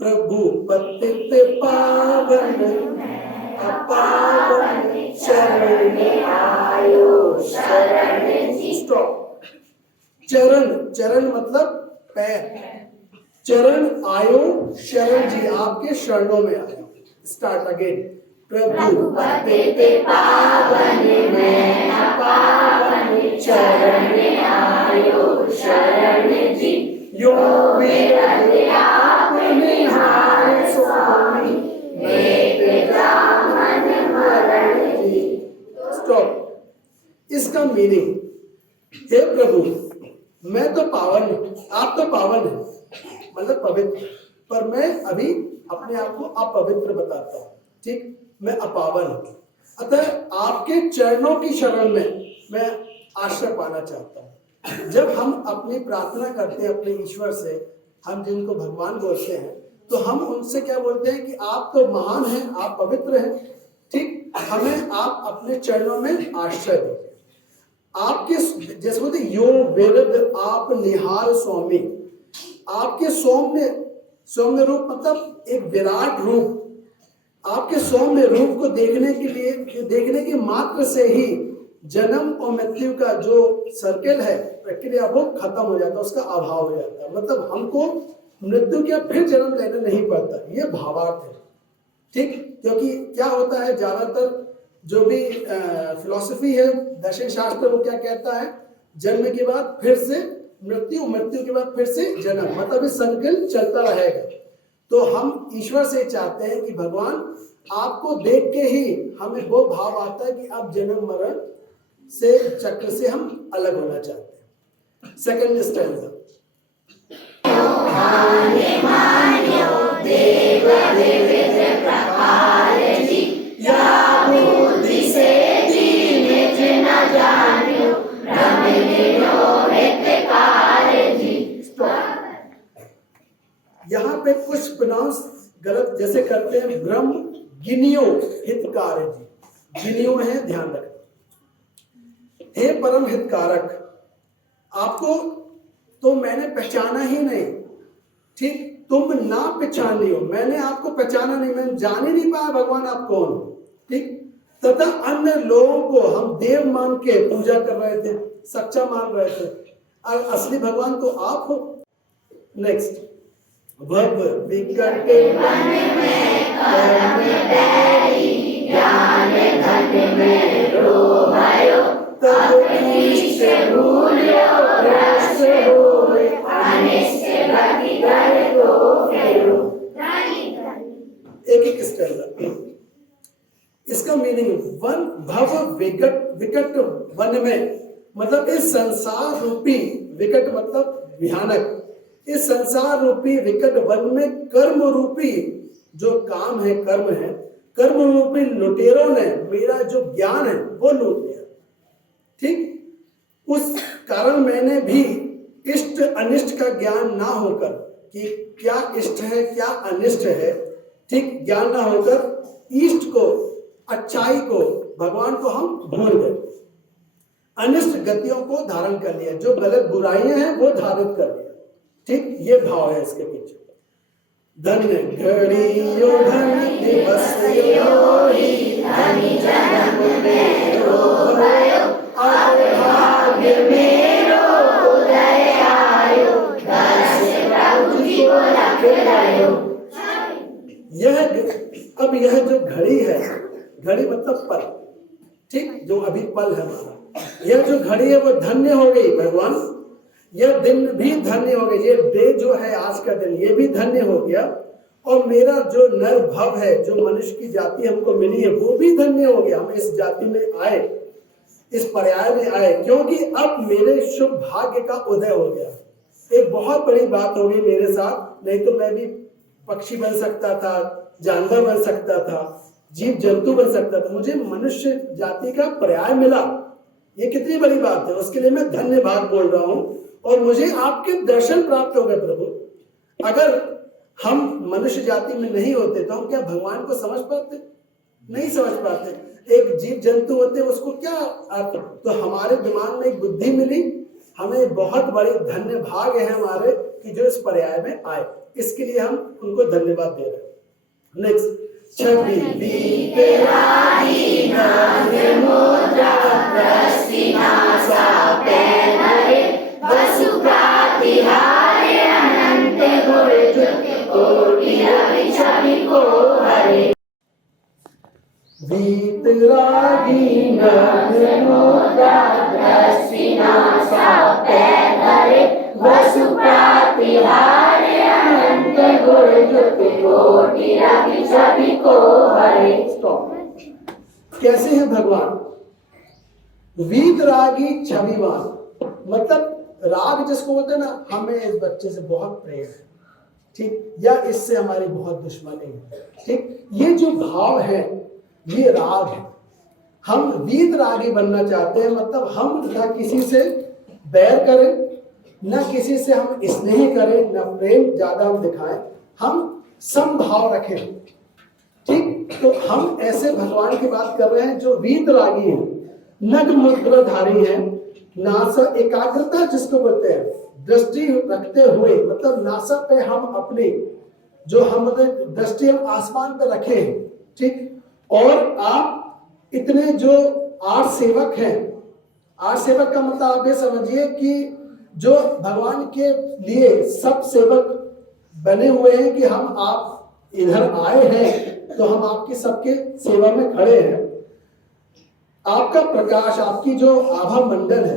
प्रभु पतित पावन अपावन चरण आयो शरण जी। स्टॉप। चरण, चरण मतलब पैर। चरण आयो शरण जी, आपके शरणों में आयो। Start again. प्रभु पतित पावन मैं अपावन चरण आयो शरण जी। यो विरत आप निहार स्वामी स्टॉप। इसका मीनिंग, हे प्रभु मैं तो पावन हूं, आप तो पावन हैं, मतलब पवित्र, पर मैं अभी अपने आप को अपवित्र बताता हूं। ठीक, मैं अपावन हूं। अतः आपके चरणों की शरण में मैं आश्रय पाना चाहता हूं। जब हम अपनी प्रार्थना करते हैं अपने ईश्वर से, हम जिनको भगवान बोलते हैं, तो हम उनसे क्या बोलते हैं कि आप तो महान हैं, आप पवित्र हैं। ठीक, हमें आप अपने चरणों में आश्रय दो। आपके जैसे बोलते यो वेद आप निहार स्वामी, आपके सौम्य रूप मतलब एक विराट रूप, आपके सौम्य रूप को देखने के लिए, देखने के मात्र से ही जन्म और मृत्यु का जो सर्कल है, प्रक्रिया, वो खत्म हो जाता है, उसका अभाव हो जाता है। मतलब हमको मृत्यु के फिर जन्म लेना नहीं पड़ता, ये भावार्थ है। ठीक, क्योंकि क्या होता है, ज्यादातर जो भी फिलॉसफी है, दर्शन शास्त्र, वो क्या कहता है, जन्म के बाद फिर से मृत्यु, मृत्यु के बाद फिर से जन्म, मतलब ये सर्कल चलता रहेगा। तो हम ईश्वर से चाहते हैं कि भगवान आपको देख के ही हमें वो भाव आता है कि अब जन्म मरण से चक्र से हम अलग होना चाहते हैं। Second stanza. यहाँ पे कुछ प्रोनाउंस गलत जैसे करते हैं, ब्रह्म गिनियो हितकार जी, गिनियो है, ध्यान रखना। हे परम हितकारक, आपको तो मैंने पहचाना ही नहीं। ठीक, तुम ना पहचानियो, मैंने आपको पहचाना नहीं, मैंने जान ही नहीं पाया भगवान आप कौन हो। ठीक, तथा अन्य लोगों को हम देव मान के पूजा कर रहे थे, सच्चा मान रहे थे, और असली भगवान तो आप हो। नेक्स्ट। भव विकट वन में कर्म बैरी, ज्ञान घट में रोहायो, तब ईश भूल्यो भ्रष्ट होए, अनिष्ट गति कर को फेरो। एक एक स्टेंजा। इसका मीनिंग, वन भव विकट, विकट वन में मतलब इस संसार रूपी, विकट मतलब भयानक, इस संसार रूपी विकट वन में कर्म रूपी जो काम है, कर्म है, कर्म रूपी लुटेरों ने मेरा जो ज्ञान है वो लूट लिया। ठीक, उस कारण मैंने भी इष्ट अनिष्ट का ज्ञान ना होकर कि क्या इष्ट है क्या अनिष्ट है, ठीक, ज्ञान ना होकर इष्ट को, अच्छाई को, भगवान को हम भूल गए, अनिष्ट गतियों को धारण कर लिया, जो गलत बुराइयां हैं वो धारण कर लिया। ठीक, ये भाव है इसके पीछे। धन्य घड़ी यो धन दिवस योरी, धनी जन्म मेरो भयो, अभाग्य मेरो उदय आयो, दर्श प्रभु जी को रख लायो। यह जो घड़ी है, घड़ी मतलब पल, ठीक, जो अभी पल है हमारा, यह जो घड़ी है वो धन्य हो गई भगवान। यह दिन भी धन्य हो गया, ये डे जो है आज का दिन, ये भी धन्य हो गया। और मेरा जो नर भव है, जो मनुष्य की जाति हमको मिली है, वो भी धन्य हो गया। हम इस जाति में आए, इस पर्याय में आए, क्योंकि अब मेरे शुभ भाग्य का उदय हो गया। एक बहुत बड़ी बात हो गई मेरे साथ, नहीं तो मैं भी पक्षी बन सकता था, जानवर बन सकता था, जीव जंतु बन सकता था, मुझे मनुष्य जाति का पर्याय मिला। ये कितनी बड़ी बात है, उसके लिए मैं धन्यवाद बोल रहा हूँ। और मुझे आपके दर्शन प्राप्त हो गए प्रभु। अगर हम मनुष्य जाति में नहीं होते तो हम क्या भगवान को समझ पाते? नहीं समझ पाते। एक जीव जंतु होते उसको क्या अर्थ, तो हमारे दिमाग में एक बुद्धि मिली, हमें बहुत बड़ी धन्य भाग है हमारे कि जो इस पर्याय में आए। इसके लिए हम उनको धन्यवाद दे रहे हैं। नेक्स्ट, छवि बीत राही नव्य मुद्रा दृष्टि नासा पे नरे वसु प्रातिहार्य अनंत गुण जुट कोटि रवि छवि को हरे। वीतरागी नव्य मुद्रा दृष्टि नासा पे नरे वसु प्रातिहार्य अनंत गुण जुट कोटि रवि छवि को हरे। स्टॉप। कैसे हैं भगवान? वीतरागी छविवान, मतलब राग जिसको बोलते हैं ना, हमें इस बच्चे से बहुत प्रेम है, ठीक, या इससे हमारी बहुत दुश्मनी है, ठीक, ये जो भाव है ये राग है। हम वीतरागी बनना चाहते हैं, मतलब हम ना किसी से बैर करें, ना किसी से हम स्नेह करें, ना प्रेम ज्यादा हम दिखाएं, हम समभाव रखें, ठीक। तो हम ऐसे भगवान की बात कर रहे हैं जो वीतरागी हैं, नग मुद्राधारी हैं, नासा एकाग्रता जिसको बोलते हैं, दृष्टि रखते हुए, मतलब नासा पे हम अपनी जो हम दृष्टि हम आसमान पे रखे हैं, ठीक। और आप इतने जो आठ सेवक हैं, आठ सेवक का मतलब आप ये समझिए कि जो भगवान के लिए सब सेवक बने हुए हैं कि हम आप इधर आए हैं तो हम आपकी सबके सेवा में खड़े हैं। आपका प्रकाश, आपकी जो आभा मंडल है,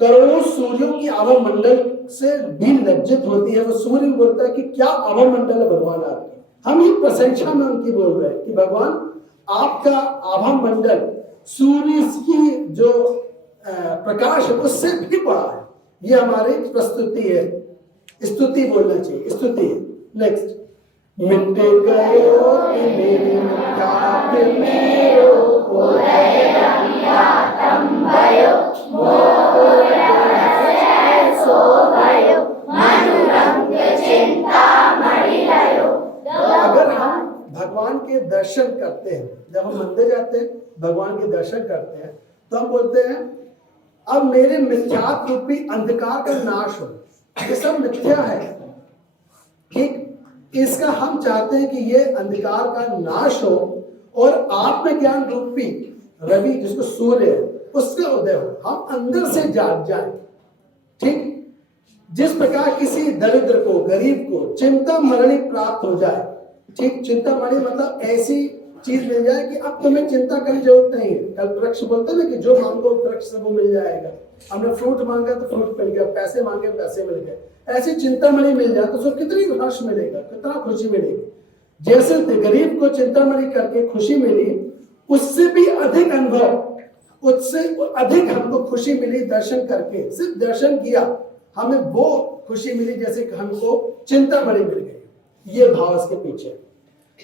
करोड़ों सूर्यों की आभा मंडल से भी लज्जित होती है। वो सूर्य बोलता है कि क्या आभा मंडल है भगवान आपकी। हम ये प्रशंसा में उनकी बोल रहे हैं कि भगवान आपका आभा मंडल सूर्य की जो प्रकाश है उससे भी बड़ा है। ये हमारी प्रस्तुति है, स्तुति बोलना चाहिए, स्तुति है। नेक्स्ट, मिटे गयो मेरी मिटाते मेरो उदय रवियातम भयो मोर रसै सो भयो मनुरंग चिंता मणि लयो। अगर हम भगवान के दर्शन करते हैं, जब हम मंदिर जाते हैं भगवान के दर्शन करते हैं तो हम बोलते हैं अब मेरे मिथ्यात्व रूपी अंधकार का नाश हो। ये सब मिथ्या है, ठीक। इसका हम चाहते हैं कि ये अंधकार का नाश हो और आत्म ज्ञान रूपी रवि जिसको सूर्य है उसका उदय हो, हम अंदर से जाग जाएं, ठीक। जिस प्रकार किसी दरिद्र को, गरीब को चिंता मरणी प्राप्त हो जाए, ठीक। चिंता मणि मतलब ऐसी चीज मिल जाए कि अब तुम्हें चिंता करने की जरूरत नहीं है। कल वृक्ष बोलते ना कि जो मांगो वृक्ष से वो मिल जाएगा। हमने फ्रूट मांगा तो फ्रूट मिल गया, पैसे मांगे पैसे मिल गए। ऐसी चिंतामणि मिल जाए तो उसको कितनी हर्ष मिलेगा, कितना खुशी मिलेगी। जैसे गरीब को चिंतामणि करके खुशी मिली, उससे भी अधिक अनुभव, उससे अधिक हमको खुशी मिली दर्शन करके। सिर्फ दर्शन किया, हमें वो खुशी मिली जैसे कि हमको चिंतामणि मिल गई। ये भाव इसके पीछे।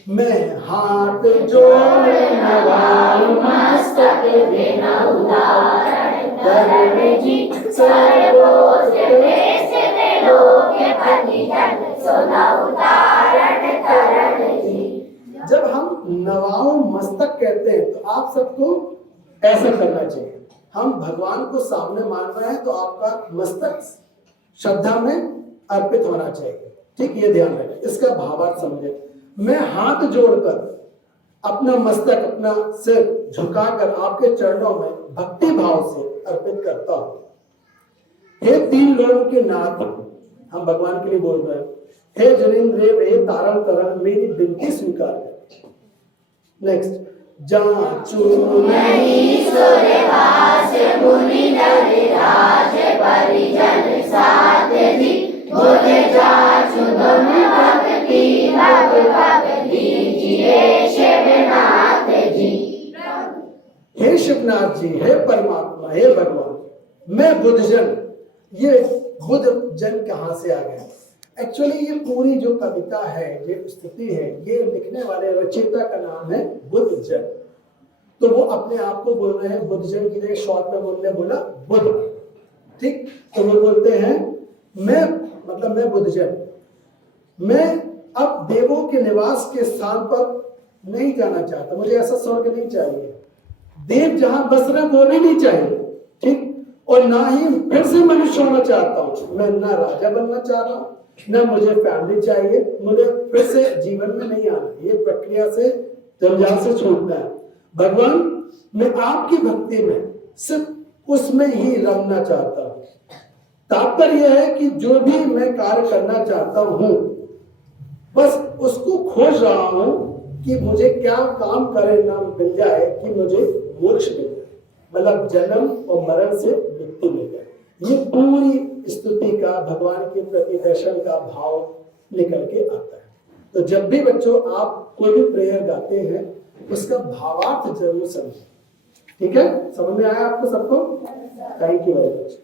मैं हाथ जोड़ नवाऊं मस्तक देना उदाहरण धरण जी सर्वोच्च देश दे लोके पतितन सोना उदाहरण धरण जी। जब हम नवाऊं मस्तक कहते हैं तो आप सबको ऐसा करना चाहिए। हम भगवान को सामने मान रहे हैं तो आपका मस्तक श्रद्धा में अर्पित होना चाहिए, ठीक। ये ध्यान रखें, इसका भावार्थ समझे। मैं हाथ जोड़कर अपना मस्तक, अपना सिर झुकाकर आपके चरणों में भक्ति भाव से अर्पित करता हूं। हे तीन लोगों के नाथ, हम भगवान के लिए बोल रहे हैं, हे जनेन्द्र, हे तारण तरण, मेरी विनती स्वीकार कर। नेक्स्ट, जाचू नहीं सूर्यवास मुनि नर राज परिजन साथ दी बोले जाचू तुम भक्ति भग भग दीजिए शिवनाथ जी। हे शिवनाथ जी, हे परमात्मा, हे भगवान, मैं बुद्धजन। ये बुद्ध जन कहाँ से आ गया? एक्चुअली ये पूरी जो कविता है, ये स्थिति है, ये लिखने वाले रचयिता का नाम है बुद्ध जन। तो वो अपने आप को बोल रहे हैं बुद्ध जन की जगह शॉर्ट में बोलने बोला बुद्ध, ठीक। तो वो बोलते हैं मैं बुद्ध जन, मैं अब देवों के निवास के स्थान पर नहीं जाना चाहता। मुझे ऐसा स्वर्ग नहीं चाहिए, देव जहां बस रहे वो नहीं चाहिए, ठीक। और ना ही फिर से मनुष्य होना चाहता हूं। मैं ना राजा बनना चाह रहा हूं, ना मुझे फैमिली चाहिए, मुझे फिर से जीवन में नहीं आना, ये प्रक्रिया से जंजाल से छूटना है। भगवान मैं आपकी भक्ति में सिर्फ उसमें ही रमना चाहता हूँ। तात्पर्य यह है कि जो भी मैं कार्य करना चाहता हूँ बस उसको खोज रहा हूँ कि मुझे क्या काम करे ना मिल जाए कि मुझे मोक्ष मिल जाए, मतलब जन्म और मरण से मुक्ति मिल जाए। ये पूरी स्तुति का भगवान के प्रति दर्शन का भाव निकल के आता है। तो जब भी बच्चों आप कोई भी प्रेयर गाते हैं उसका भावार्थ जरूर समझें। ठीक है, समझ में आया आपको सबको? Thank you very much.